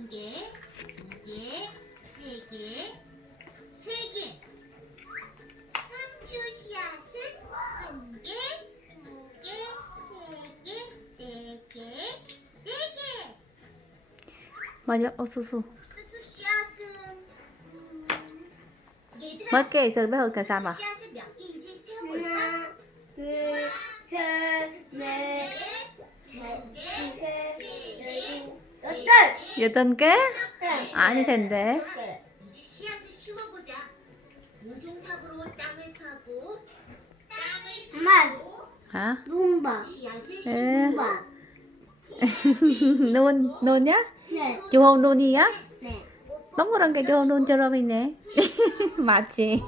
한 개, 두 개, 세 개, 세 개. 상추 씨앗은 한 개, 두 개, 세 개, 네 개, 네 개. 맞아, 어, 수수. 옥수수 씨앗은 음, 얘들아 Mất cái rồi biết hơn cả sao mà. 씨앗은 몇 개인지 세어볼까? 하나, 둘, 셋, 넷, 네, 넷, 네, 둘, 셋, 넷, 여덟. 여덟 개? 네. 아니 된대. 씨앗을 심어보자. 모종삽으로 땅을 파고 땅을. 파고 Hả? 눈봐. 씨앗을 에. nôn nhá 네. gì á 네. 그런 게 nôn cho 러비네 맞지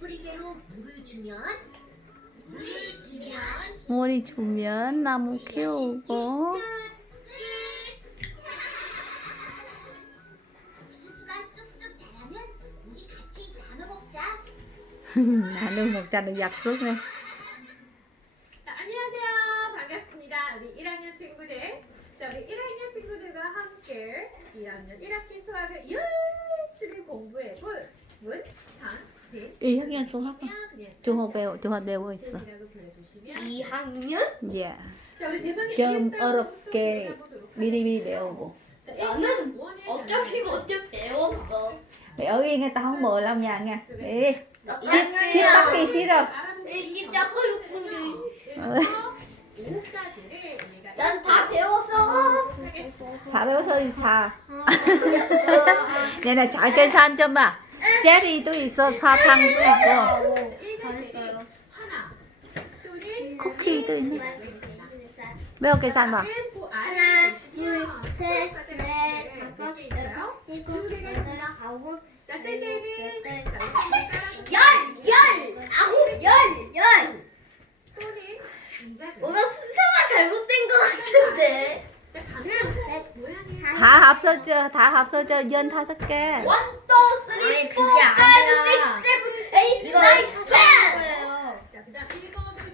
물을 주면 물을 주면 나무 키우고 나는 먹자는 약속해 자, 안녕하세요. 반갑습니다. 우리 1학년 친구들. 자, 우리 1학년 친구들과 함께 1학년 1학기 수학을 열심히 공부해 볼 문상진. 이 학년 수학 học 배우 học 배우고 있어 이라고 불러주시면 2학년? yeah 자, 우리 대방에 좀 어렵게 미리 미리 배우고 나는 어차피 어차피 배웠어. 여기 người ta không mời làm nhà nha. Đi 나집 밖에 싫어 이게 자꾸 욕군데. 오까지를 난다 배웠어. 다 배워서 자 얘네 잘 계산 좀 봐 제리도 있어 사탕도 있고 잘했어요. 하나 또는 쿠키도 있네 매워 계산 봐 하나, 둘, 셋, 넷, 다섯, 다 합쳐져 다 합쳐져 연 다섯 개 원, 투, 쓰리, 포, 파이브, 식스, 세븐, 에잇, 나인, 텐.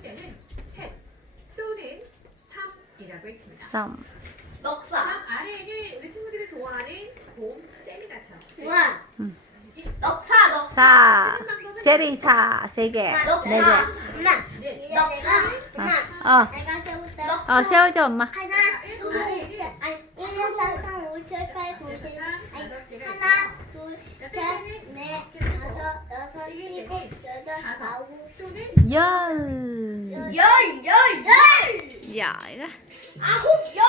때는 셋 또는 삼이라고 했습니다. 썸 4 제리 4 3개 4개. 누나 누나 어, 어 세워줘 엄마. 하나 둘셋. 아니 1 2 3 5 7 8 9 10 아니 하나 둘셋넷 다섯 여섯 일곱 여덟 아홉 열열열열. 야 이거. 아홉 열.